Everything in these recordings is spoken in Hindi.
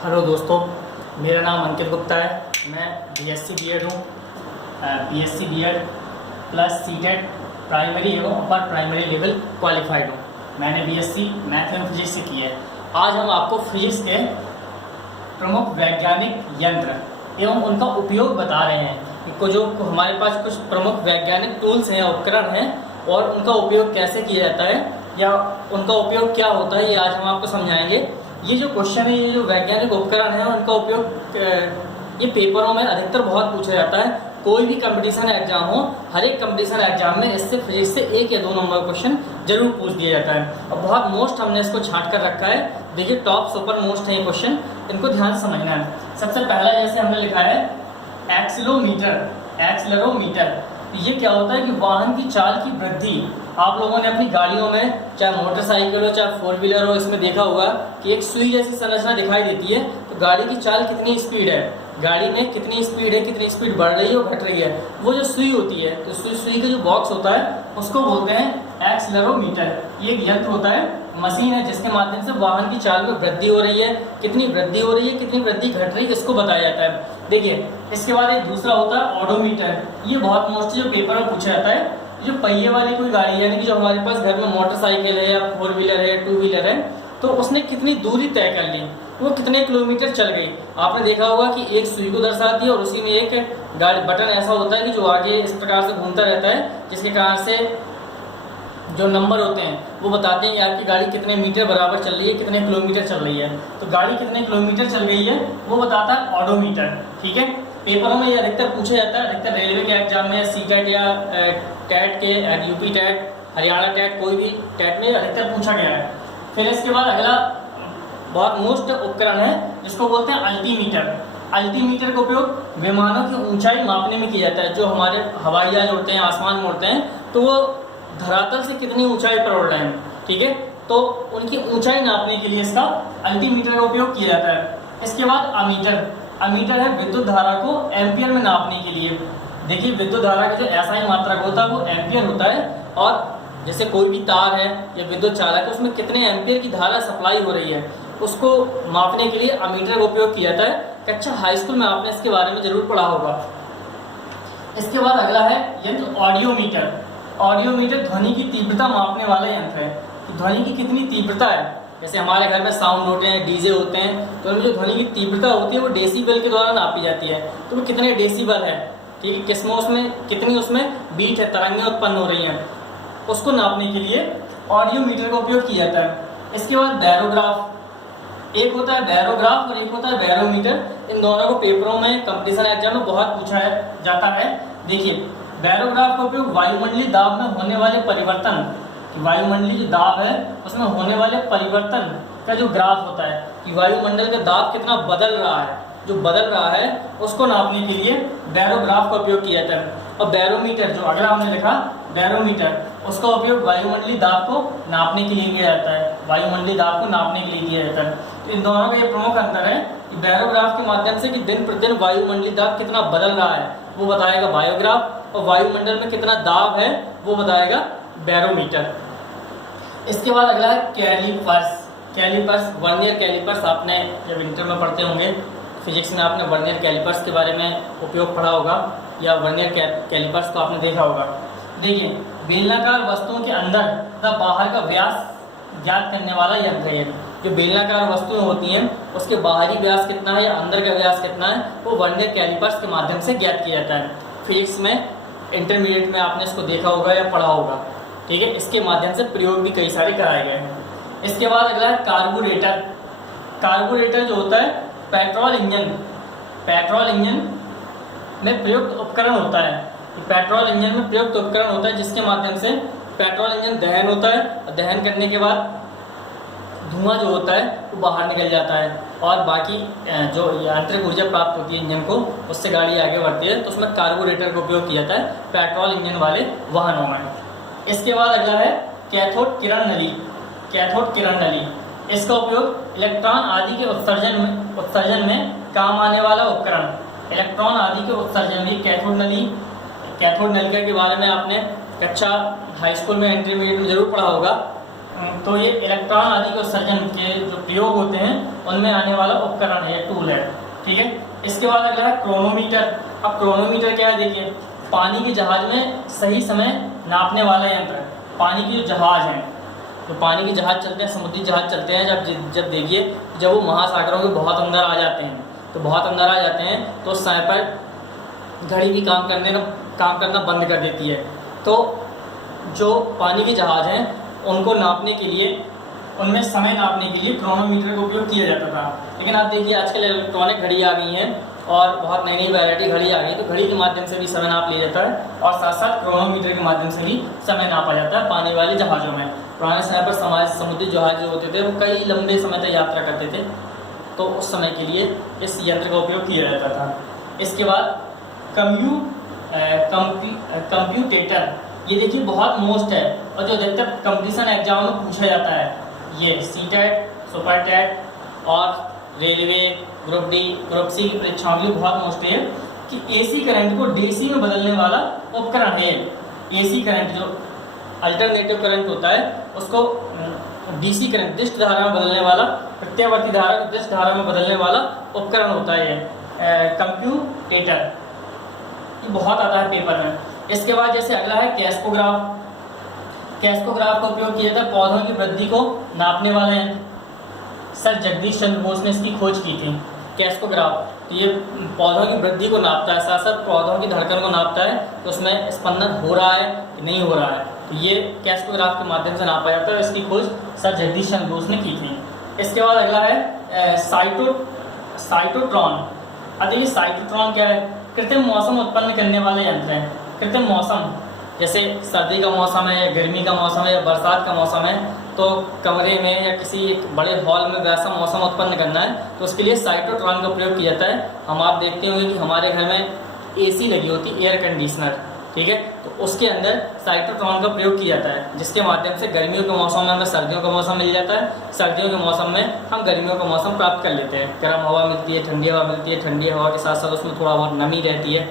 हेलो दोस्तों, मेरा नाम अंकित गुप्ता है। मैं बीएससी बीएड हूँ। BSc BEd plus CTET primary एवं अपर प्राइमरी लेवल क्वालिफाइड हूँ। मैंने बीएससी मैथ एवं फिजिक्स से की है। आज हम आपको फिजिक्स के प्रमुख वैज्ञानिक यंत्र एवं उनका उपयोग बता रहे हैं कि जो हमारे पास कुछ प्रमुख वैज्ञानिक टूल्स हैं, उपकरण हैं, और उनका उपयोग कैसे किया जाता है या उनका उपयोग क्या होता है, ये आज हम आपको समझाएंगे। ये जो क्वेश्चन है, ये जो वैज्ञानिक उपकरण है, उनका उपयोग ये पेपरों में अधिकतर बहुत पूछा जाता है। कोई भी कंपटीशन एग्जाम हो, हर एक कंपटीशन एग्जाम में इससे फिजिक्स से 1 या 2 नंबर क्वेश्चन जरूर पूछ दिया जाता है और बहुत मोस्ट हमने इसको छांट कर रखा है। देखिए, टॉप सुपर मोस्ट है ये क्वेश्चन, इनको ध्यान से समझना है। सबसे पहला जैसे हमने लिखा है एक्सीलरोमीटर। ये क्या होता है कि वाहन की चाल की वृद्धि। आप लोगों ने अपनी गाड़ियों में, चाहे मोटरसाइकिल हो चाहे 4 व्हीलर हो, इसमें देखा होगा कि एक सुई जैसी संरचना दिखाई देती है। तो गाड़ी की चाल कितनी स्पीड है, गाड़ी में कितनी स्पीड है, कितनी स्पीड बढ़ रही है और घट रही है, वो जो सुई होती है, तो सुई का जो बॉक्स होता है उसको बोलते हैं एक्सीलरोमीटर। ये एक यंत्र होता है, मशीन है, जिसके माध्यम से वाहन की चाल में वृद्धि हो रही है, कितनी वृद्धि हो रही है, कितनी वृद्धि घट रही है, इसको बताया जाता है। देखिए, इसके बाद एक दूसरा होता है ओडोमीटर। ये बहुत मोस्टली जो पेपर में पूछा जाता है। जो पहिए वाली कोई गाड़ी है, यानी कि जो हमारे पास घर में मोटरसाइकिल है या 4 व्हीलर है, 2 व्हीलर है, तो उसने कितनी दूरी तय कर ली, वो कितने किलोमीटर चल गई। आपने देखा होगा कि एक सुई को दर्शाती है और उसी में एक गाड़ी बटन ऐसा होता है कि जो आगे इस प्रकार से घूमता रहता है, जिसके कारण से जो नंबर होते हैं वो बताते हैं कि आपकी गाड़ी कितने मीटर बराबर चल रही है, कितने किलोमीटर चल रही है। तो गाड़ी कितने किलोमीटर चल गई है वो बताता है ओडोमीटर। ठीक है, पेपरों में ये अधिकतर पूछा जाता है, अधिकतर रेलवे के एग्जाम में, सीटेट या टेट के, यूपी टेट, हरियाणा टेट, कोई भी टेट में अधिकतर पूछा गया है। फिर इसके बाद अगला बहुत मोस्ट उपकरण है जिसको बोलते हैं अल्टीमीटर। अल्टीमीटर का उपयोग विमानों की ऊंचाई मापने में किया जाता है। जो हमारे हवाई जहाज उड़ते हैं, आसमान में उड़ते हैं, तो वो धरातल से कितनी ऊंचाई पर उड़ रहे हैं, ठीक है, तो उनकी ऊंचाई नापने के लिए इसका अल्टीमीटर का उपयोग किया जाता है। इसके बाद अमीटर। अमीटर है विद्युत धारा को एम्पियर में नापने के लिए। देखिए, विद्युत धारा का जो एसआई मात्रक होता है वो एम्पियर होता है, और जैसे कोई भी तार है या विद्युत चालक है, उसमें कितने एम्पियर की धारा सप्लाई हो रही है, उसको मापने के लिए अमीटर का उपयोग किया जाता है। कक्षा हाई स्कूल में आपने इसके बारे में जरूर पढ़ा होगा। इसके बाद अगला है यंत्र ऑडियोमीटर। ऑडियोमीटर ध्वनि की तीव्रता मापने वाला यंत्र है कि ध्वनि की कितनी तीव्रता है। जैसे हमारे घर में साउंड होते हैं, डीजे होते हैं, तो उनमें जो ध्वनि की तीव्रता होती है वो डेसीबल के द्वारा नापी जाती है। तो वो कितने डेसीबल है, ठीक है, किसमें उसमें कितनी उसमें बीट है, तरंगें उत्पन्न हो रही हैं, उसको नापने के लिए ऑडियोमीटर का उपयोग किया जाता है। इसके बाद बैरोग्राफ। एक होता है बैरोग्राफ और एक होता है बैरोमीटर। इन दोनों को पेपरों में, कंपटीशन एग्जाम में बहुत पूछा जाता है। देखिए, बैरोग्राफ का उपयोग वायुमंडलीय दाब में होने वाले परिवर्तन, वायुमंडलीय जो दाब है उसमें होने वाले परिवर्तन का जो ग्राफ होता है कि वायुमंडल का दाब कितना बदल रहा है, जो बदल रहा है उसको नापने के लिए बैरोग्राफ का उपयोग किया जाता है। और बैरोमीटर, जो अगला हमने लिखा बैरोमीटर, उसका उपयोग वायुमंडलीय दाब को नापने के लिए किया जाता है। वायुमंडलीय दाब को नापने के लिए किया जाता है। तो इन दोनों का ये प्रमुख अंतर है कि बैरोग्राफ के माध्यम से कि दिन प्रतिदिन वायुमंडलीय दाब कितना बदल रहा है वो बताएगा बायोग्राफ, और वायुमंडल में कितना दाब है वो बताएगा बैरोमीटर। इसके बाद अगला है कैलिपर्स। वर्नियर कैलिपर्स आपने जब इंटर में पढ़ते होंगे फिजिक्स में, आपने वर्नियर कैलिपर्स के बारे में उपयोग पढ़ा होगा, या वर्नियर कैलिपर्स को आपने देखा होगा। देखिए, बेलनाकार वस्तुओं के अंदर तथा बाहर का व्यास ज्ञात करने वाला यंत्र है। जो बेलनाकार वस्तुएं होती हैं उसके बाहरी व्यास कितना है या अंदर का व्यास कितना है, वो वर्नियर कैलिपर्स के माध्यम से ज्ञात किया जाता है। फिजिक्स में इंटरमीडिएट में आपने इसको देखा होगा या पढ़ा होगा, ठीक है। इसके माध्यम से प्रयोग भी कई सारे कराए गए हैं। इसके बाद अगला है कार्बोरेटर। कार्बोरेटर जो होता है पेट्रोल इंजन में प्रयुक्त उपकरण होता है। तो पेट्रोल इंजन में प्रयुक्त उपकरण होता है जिसके माध्यम से पेट्रोल इंजन दहन होता है, और दहन करने के बाद धुआं जो होता है वो बाहर निकल जाता है, और बाकी जो यांत्रिक ऊर्जा प्राप्त होती है इंजन को, उससे गाड़ी आगे बढ़ती है। तो उसमें कार्बोरेटर का उपयोग किया जाता है पेट्रोल इंजन वाले वाहनों में। इसके बाद अगला है कैथोड किरण नली। इसका उपयोग इलेक्ट्रॉन आदि के उत्सर्जन में काम आने वाला उपकरण। इलेक्ट्रॉन आदि के उत्सर्जन में कैथोड नलिका के बारे में आपने कक्षा हाई स्कूल में, इंटरमीडिएट में जरूर पढ़ा होगा। तो ये इलेक्ट्रॉन आदि के उत्सर्जन के जो प्रयोग होते हैं उनमें आने वाला उपकरण है, टूल है। ठीक है, इसके बाद अगला है क्रोनोमीटर। अब क्रोनोमीटर क्या है, देखिए पानी के जहाज में सही समय नापने वाला यंत्र है। पानी के जो जहाज हैं, तो पानी के जहाज चलते हैं, समुद्री जहाज चलते हैं, जब देखिए जब वो महासागरों के बहुत अंदर आ जाते हैं, तो बहुत अंदर आ जाते हैं तो उस समय पर घड़ी भी काम करना बंद कर देती है। तो जो पानी के जहाज हैं उनको नापने के लिए, उनमें समय नापने के लिए क्रोनोमीटर का उपयोग किया जाता था। लेकिन आप देखिए आजकल इलेक्ट्रॉनिक घड़ी आ गई हैं और बहुत नई नई वैरायटी घड़ी आ गई, तो घड़ी के माध्यम से भी समय नाप लिया जाता है और साथ साथ क्रोनोमीटर के माध्यम से भी समय नापा जाता है पानी वाले जहाज़ों में। पुराने समय पर समुद्री जहाज जो होते थे वो कई लंबे समय तक यात्रा करते थे, तो उस समय के लिए इस यंत्र का उपयोग किया जाता था। इसके बाद कंप्यूटेटर, ये देखिए बहुत मोस्ट है और जो अधिकतर कंपटीशन एग्जाम में पूछा जाता है, ये सीटेट, सुपरटेट और railway, group D, group C की परीक्षाओं के लिए बहुत मोस्ट है कि एसी करंट को डीसी में बदलने वाला उपकरण है। एसी करंट जो अल्टरनेटिव करंट होता है उसको डीसी करंट, दिष्ट धारा में बदलने वाला, प्रत्यावर्ती धारा को दिष्ट धारा में बदलने वाला उपकरण होता है कंप्यूटेटर। ये बहुत आता है पेपर में। इसके बाद जैसे अगला है कैस्कोग्राफ। कैस्कोग्राफ का उपयोग किया जाता है पौधों की वृद्धि को नापने वाला यंत्र। सर जगदीश चंद्र बोस ने इसकी खोज की थी। कैस्कोग्राफ तो ये पौधों की वृद्धि को नापता है, साथ साथ पौधों की धड़कन को नापता है कि उसमें स्पंदन हो रहा है कि नहीं हो रहा है, तो ये कैस्कोग्राफ के माध्यम से नापा जाता है। इसकी खोज सर जगदीश चंद्र बोस ने की थी। इसके बाद अगला है साइटोट्रॉन। अब देखिए साइटोट्रॉन क्या है, कृत्रिम मौसम उत्पन्न करने वाले यंत्र हैं। कृत्रिम मौसम जैसे सर्दी का मौसम है या गर्मी का मौसम है या बरसात का मौसम है, तो कमरे में या किसी एक बड़े हॉल में वैसा मौसम उत्पन्न करना है तो उसके लिए साइटोट्रॉन का प्रयोग किया जाता है। हम आप देखते होंगे कि हमारे घर में एसी लगी होती है, एयर कंडीशनर, ठीक है, तो उसके अंदर साइटोट्रॉन का प्रयोग किया जाता है, जिसके माध्यम से गर्मियों के मौसम में हमें सर्दियों का मौसम मिल जाता है, सर्दियों के मौसम में हम गर्मियों का मौसम प्राप्त कर लेते हैं। गर्म हवा मिलती है, ठंडी हवा मिलती है, ठंडी हवा के साथ साथ उसमें थोड़ा बहुत नमी रहती है,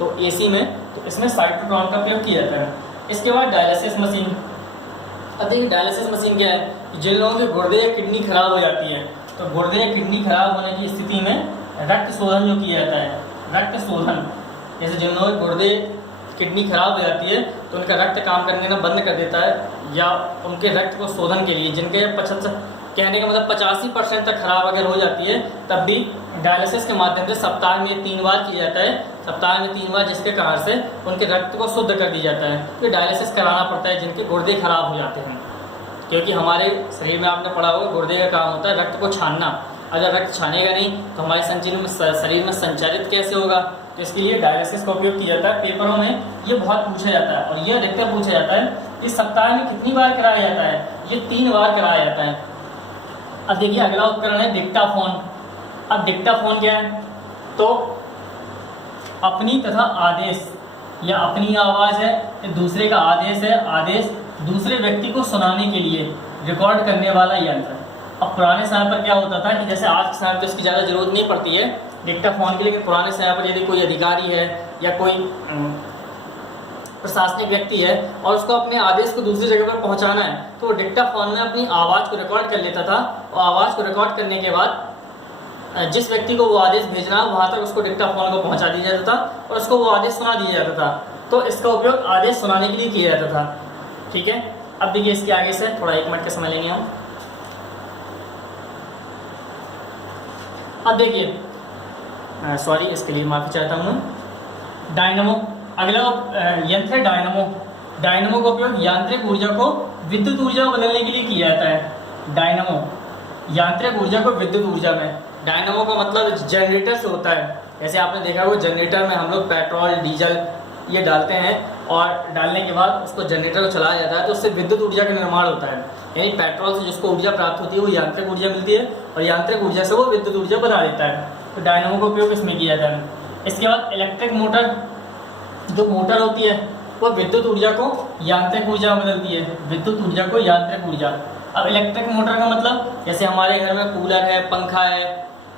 तो एसी में तो इसमें साइटोट्रॉन का प्रयोग किया जाता है। इसके बाद डायलिसिस मशीन। अब देखिए डायलिसिस मशीन क्या है कि जिन लोगों के गुर्दे या किडनी खराब हो जाती है, तो गुर्दे या किडनी खराब होने की स्थिति में रक्त शोधन जो किया जाता है, रक्त शोधन, जैसे जिन लोगों के गुर्दे किडनी खराब हो जाती है तो उनका रक्त काम करने का बंद कर देता है, या उनके रक्त को शोधन के लिए जिनके 75 कहने का मतलब 85% तक खराब अगर हो जाती है, तब भी डायलिसिस के माध्यम से सप्ताह में 3 बार किया जाता है, सप्ताह में 3 बार, जिसके कारण से उनके रक्त को शुद्ध कर दिया जाता है। तो डायलिसिस कराना पड़ता है जिनके गुर्दे खराब हो जाते हैं, क्योंकि हमारे शरीर में आपने पढ़ा होगा गुर्दे का काम होता है रक्त को छानना। अगर रक्त छानेगा नहीं तो हमारे शरीर में संचारित कैसे होगा, तो इसके लिए डायलिसिस का उपयोग किया जाता है। पेपरों में ये बहुत पूछा जाता है और ये अधिकतर पूछा जाता है कि सप्ताह में कितनी बार कराया जाता है, ये 3 बार कराया जाता है। अब देखिए अगला उपकरण है डिक्टाफोन। अब डिक्टाफोन क्या है, तो अपनी तथा आदेश या अपनी आवाज़ है या दूसरे का आदेश है, आदेश दूसरे व्यक्ति को सुनाने के लिए रिकॉर्ड करने वाला यंत्र। अब पुराने समय पर क्या होता था कि जैसे आज के समय पर इसकी ज़्यादा जरूरत नहीं पड़ती है डिक्टाफोन के लिए, लेकिन पुराने समय पर यदि कोई अधिकारी है या कोई प्रशासनिक व्यक्ति है और उसको अपने आदेश को दूसरी जगह पर पहुंचाना है, तो वो डिक्टाफोन में अपनी आवाज़ को रिकॉर्ड कर लेता था और आवाज़ को रिकॉर्ड करने के बाद जिस व्यक्ति को वो आदेश भेजना है वहाँ तक उसको डिक्टाफोन को पहुँचा दिया जाता था और उसको वो आदेश सुना दिया जाता था। तो इसका उपयोग आदेश सुनाने के लिए किया जाता था। ठीक है, अब देखिए इसके आगे से थोड़ा 1 मिनट का समय लेंगे हम। अब देखिए सॉरी, इसके लिए माफ़ी चाहता हूँ मैं। डायनमो, अगला यंत्र है डायनमो। डायनमो का उपयोग यांत्रिक ऊर्जा को विद्युत ऊर्जा में बदलने के लिए किया जाता है। डायनमो यांत्रिक ऊर्जा को विद्युत ऊर्जा में, डायनमो का मतलब जनरेटर से होता है। जैसे आपने देखा होगा जनरेटर में हम लोग पेट्रोल डीजल ये डालते हैं और डालने के बाद उसको जनरेटर को चलाया जाता है, तो उससे विद्युत ऊर्जा का निर्माण होता है। यानी पेट्रोल से जिसको ऊर्जा प्राप्त होती है वो यांत्रिक ऊर्जा मिलती है और यांत्रिक ऊर्जा से वो विद्युत ऊर्जा बना देता है। तो डायनमो का उपयोग इसमें किया जाता है। इसके बाद इलेक्ट्रिक मोटर, जो मोटर होती है वो विद्युत ऊर्जा को यांत्रिक ऊर्जा में बदलती है, विद्युत ऊर्जा को यांत्रिक ऊर्जा। अब इलेक्ट्रिक मोटर का मतलब जैसे हमारे घर में कूलर है, पंखा है,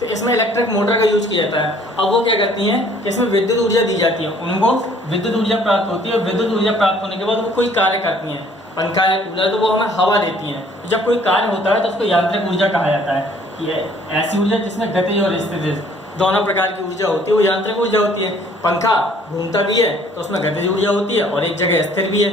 तो इसमें इलेक्ट्रिक मोटर का यूज किया जाता है। अब वो क्या करती हैं कि इसमें विद्युत ऊर्जा दी जाती है, उनको विद्युत ऊर्जा प्राप्त होती है और विद्युत ऊर्जा प्राप्त होने के बाद वो कोई कार्य करती हैं। पंखा है, कूलर, तो वो हमें हवा देती हैं। तो जब कोई कार्य होता है तो उसको यांत्रिक ऊर्जा कहा जाता है। ये ऐसी ऊर्जा जिसमें गतिज और स्थितिज दोनों प्रकार की ऊर्जा होती है, वो यांत्रिक ऊर्जा होती है। पंखा घूमता भी है तो उसमें गतिज ऊर्जा होती है, और एक जगह स्थिर भी है,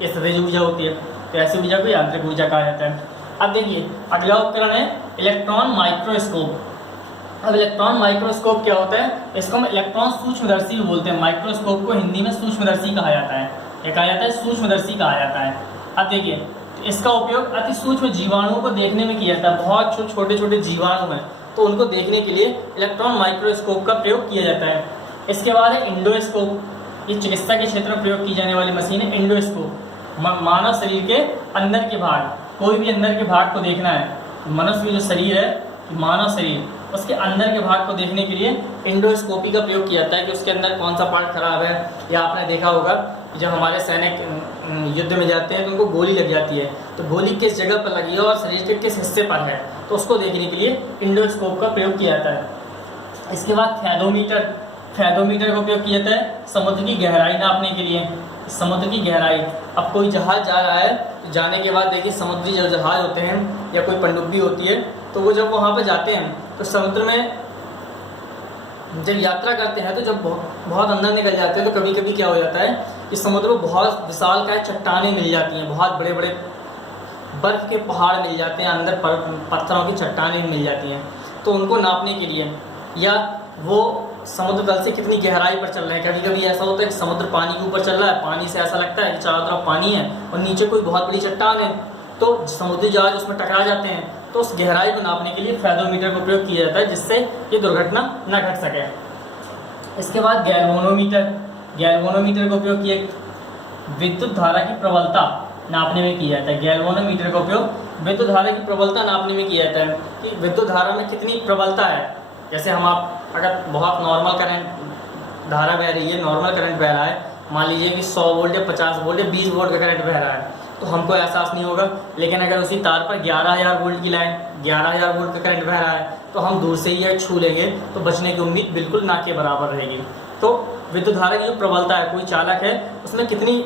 ये स्थितिज ऊर्जा होती है। तो ऐसी ऊर्जा को यांत्रिक ऊर्जा कहा जाता है। अब देखिए अगला उपकरण है इलेक्ट्रॉन माइक्रोस्कोप। अब इलेक्ट्रॉन माइक्रोस्कोप क्या होता है? इसको हम इलेक्ट्रॉन सूक्ष्मदर्शी बोलते हैं। माइक्रोस्कोप को हिंदी में सूक्ष्मदर्शी कहा जाता है। क्या कहा जाता है? सूक्ष्मदर्शी कहा जाता है। अब देखिए इसका उपयोग अति सूक्ष्म जीवाणुओं को देखने में किया जाता है। बहुत छोटे छोटे जीवाणु हैं तो उनको देखने के लिए इलेक्ट्रॉन माइक्रोस्कोप का प्रयोग किया जाता है। इसके बाद है इंडोस्कोप। ये चिकित्सा के क्षेत्र में प्रयोग की जाने वाली मशीन है इंडोस्कोप। मानव शरीर के अंदर के भाग, कोई भी अंदर के भाग को देखना है, मनुष्य जो शरीर है, मानव शरीर, उसके अंदर के भाग को देखने के लिए इंडोस्कोपी का प्रयोग किया जाता है कि उसके अंदर कौन सा पार्ट खराब है। या आपने देखा होगा जब हमारे सैनिक युद्ध में जाते हैं तो उनको गोली लग जाती है, तो गोली किस जगह पर लगी है और शरीर के किस हिस्से पर है, तो उसको देखने के लिए इंडोस्कोप का प्रयोग किया जाता है। इसके बाद फैदोमीटर। फैदोमीटर का उपयोग किया जाता है समुद्र की गहराई नापने के लिए। समुद्र की गहराई, अब कोई जहाज जा रहा है तो जाने के बाद देखिए समुद्री जो जहाज होते हैं या कोई पनडुब्बी होती है, तो वो जब वहाँ पर जाते हैं तो समुद्र में जब यात्रा करते हैं तो जब बहुत अंदर निकल जाते हैं तो कभी कभी क्या हो जाता है कि समुद्र में बहुत विशालकाय चट्टानें मिल जाती हैं, बहुत बड़े बड़े बर्फ़ के पहाड़ मिल जाते हैं, अंदर पत्थरों की चट्टानें मिल जाती हैं। तो उनको नापने के लिए, या वो समुद्र तल से कितनी गहराई पर चल रहे हैं। कभी कभी ऐसा होता है कि समुद्र पानी के ऊपर चल रहा है, पानी से ऐसा लगता है कि चारों तरफ पानी है और नीचे कोई बहुत बड़ी चट्टान है, तो समुद्री जहाज उसमें टकरा जाते हैं। तो उस गहराई को नापने के लिए फैदोमीटर का उपयोग किया जाता है जिससे ये दुर्घटना न घट सके। इसके बाद गैल्वेनोमीटर। गैल्वेनोमीटर का उपयोग किया विद्युत धारा की प्रबलता नापने में किया जाता है। गैल्वेनोमीटर का उपयोग विद्युत धारा की प्रबलता नापने में किया जाता है कि विद्युत धारा में कितनी प्रबलता है। जैसे हम आप अगर बहुत नॉर्मल करंट धारा बह रही है, नॉर्मल करंट बह रहा है, मान लीजिए कि 100 वोल्ट या 50 वोल्ट या 20 वोल्ट का करंट बह रहा है, तो हमको एहसास नहीं होगा। लेकिन अगर उसी तार पर 11,000 वोल्ट की लाइन, 11,000 वोल्ट का करंट बह रहा है, तो हम दूर से ही छू लेंगे तो बचने की उम्मीद बिल्कुल ना के बराबर रहेगी। तो विद्युत धारा की जो प्रबलता है, कोई चालक है उसमें कितनी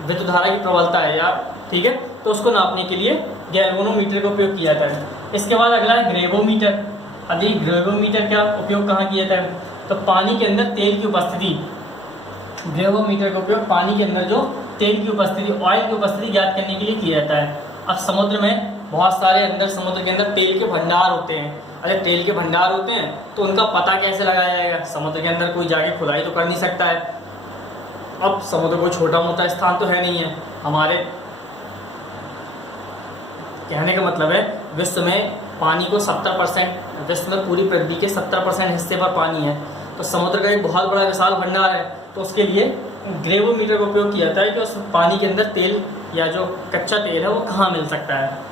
विद्युत धारा की प्रबलता है या ठीक है, तो उसको नापने के लिए गैल्वेनोमीटर का उपयोग किया जाता है। इसके बाद अगला है ग्रेवोमीटर। अभी ग्रेवोमीटर का उपयोग कहाँ किया जाता है? तो पानी के अंदर तेल की उपस्थिति, ग्रेवोमीटर का उपयोग पानी के अंदर जो तेल की उपस्थिति, ऑयल की उपस्थिति ज्ञात करने के लिए किया जाता है। अब समुद्र में बहुत सारे अंदर, समुद्र के अंदर तेल के भंडार होते हैं। अगर तेल के भंडार होते हैं तो उनका पता कैसे लगाया जाएगा? समुद्र के अंदर कोई जाके खुदाई तो कर नहीं सकता है। अब समुद्र कोई छोटा मोटा स्थान तो है नहीं है। हमारे कहने का मतलब है विश्व में पानी को 70%, विश्व में पूरी पृथ्वी के 70% हिस्से पर पानी है, तो समुद्र का एक बहुत बड़ा विशाल भंडार है। तो उसके लिए ग्रेवोमीटर का उपयोग किया जाता है कि उस पानी के अंदर तेल या जो कच्चा तेल है वो कहाँ मिल सकता है।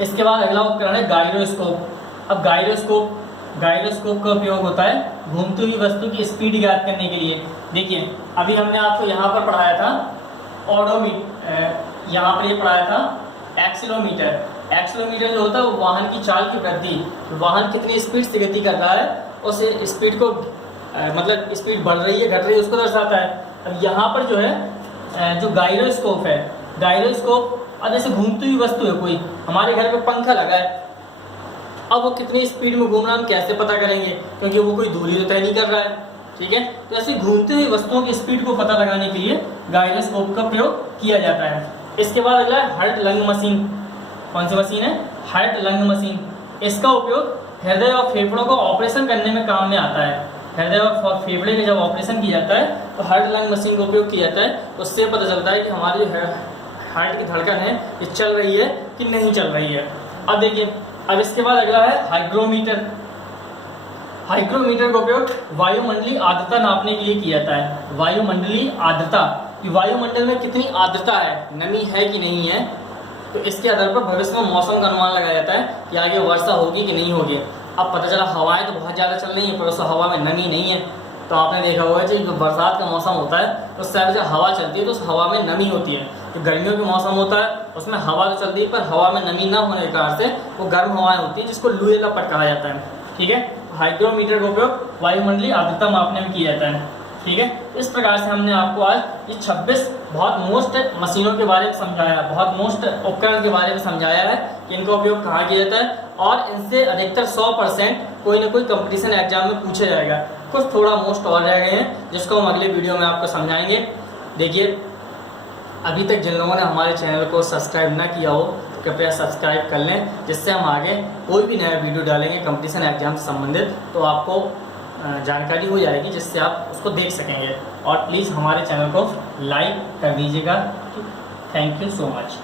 इसके बाद अगला उपकरण है गायरोस्कोप। अब गायरोस्कोप का उपयोग होता है घूमती हुई वस्तु की स्पीड ज्ञात करने के लिए। देखिए अभी हमने आपको यहाँ पर पढ़ाया था ओडोमीटर, यहाँ पर ये पढ़ाया था एक्सीलोमीटर। एक्सीलोमीटर जो होता है वो वाहन की चाल की वृद्धि, वाहन कितनी स्पीड से गति कर रहा है उस स्पीड को मतलब स्पीड बढ़ रही है घट रही है उसको दर्शाता है। अब यहाँ पर जो है जो गायरोस्कोप है, गायरोस्कोप, अब जैसे घूमती हुई वस्तु है, कोई हमारे घर पे पंखा लगा है, अब वो कितनी स्पीड में घूम रहा है हम कैसे पता करेंगे? क्योंकि वो कोई दूरी तो तय नहीं कर रहा है, ठीक है। तो ऐसी घूमती हुई वस्तुओं की स्पीड को पता लगाने के लिए गायरोस्कोप का प्रयोग किया जाता है। इसके बाद अगला है हार्ट लंग मशीन। कौन सी मशीन है? Heart lung machine. इसका उपयोग हृदय और फेफड़ों को ऑपरेशन करने में काम में आता है। हृदय और फेफड़े में जब ऑपरेशन किया जाता है तो हार्ट लंग मशीन का उपयोग किया जाता है। उससे पता चलता है कि हमारी जो हार्ट की धड़कन है ये चल रही है कि नहीं चल रही है। अब देखिए, अब इसके बाद अगला है हाइग्रोमीटर। हाइग्रोमीटर का उपयोग वायुमंडलीय आर्द्रता नापने के लिए किया जाता है। वायुमंडलीय आर्द्रता, कि वायुमंडल में कितनी आर्द्रता है, नमी है कि नहीं है, तो इसके आधार पर भविष्य में मौसम का अनुमान लगाया जाता है कि आगे वर्षा होगी कि नहीं होगी। अब पता चला हवाएं तो बहुत ज़्यादा चल रही हैं पर उस हवा में नमी नहीं है, तो आपने देखा होगा कि जो बरसात का मौसम होता है तो उस टाइम जब हवा चलती है तो उस हवा में नमी होती है। जो गर्मियों के मौसम होता है उसमें हवा तो चलती है पर हवा में नमी ना होने के कारण से वो गर्म हवाएं होती है जिसको लूए का पट कहा जाता है, ठीक है। हाइग्रोमीटर का उपयोग वायुमंडलीय आर्द्रता मापने में किया जाता है। ठीक है। इस प्रकार से हमने आपको आज ये 26 बहुत मोस्ट मशीनों के बारे में समझाया, बहुत मोस्ट उपकरण के बारे में समझाया है कि इनका उपयोग कहाँ किया जाता है, और इनसे अधिकतर 100% कोई ना कोई कंपटीशन एग्जाम में पूछा जाएगा। कुछ थोड़ा मोस्ट और रह गए हैं जिसको हम अगले वीडियो में आपको समझाएंगे। देखिए, अभी तक जिन लोगों ने हमारे चैनल को सब्सक्राइब ना किया हो तो कृपया सब्सक्राइब कर लें, जिससे हम आगे कोई भी नया वीडियो डालेंगे कंपटीशन एग्जाम से संबंधित तो आपको जानकारी हो जाएगी, जिससे आप उसको देख सकेंगे। और प्लीज़ हमारे चैनल को लाइक कर दीजिएगा। Thank you so much.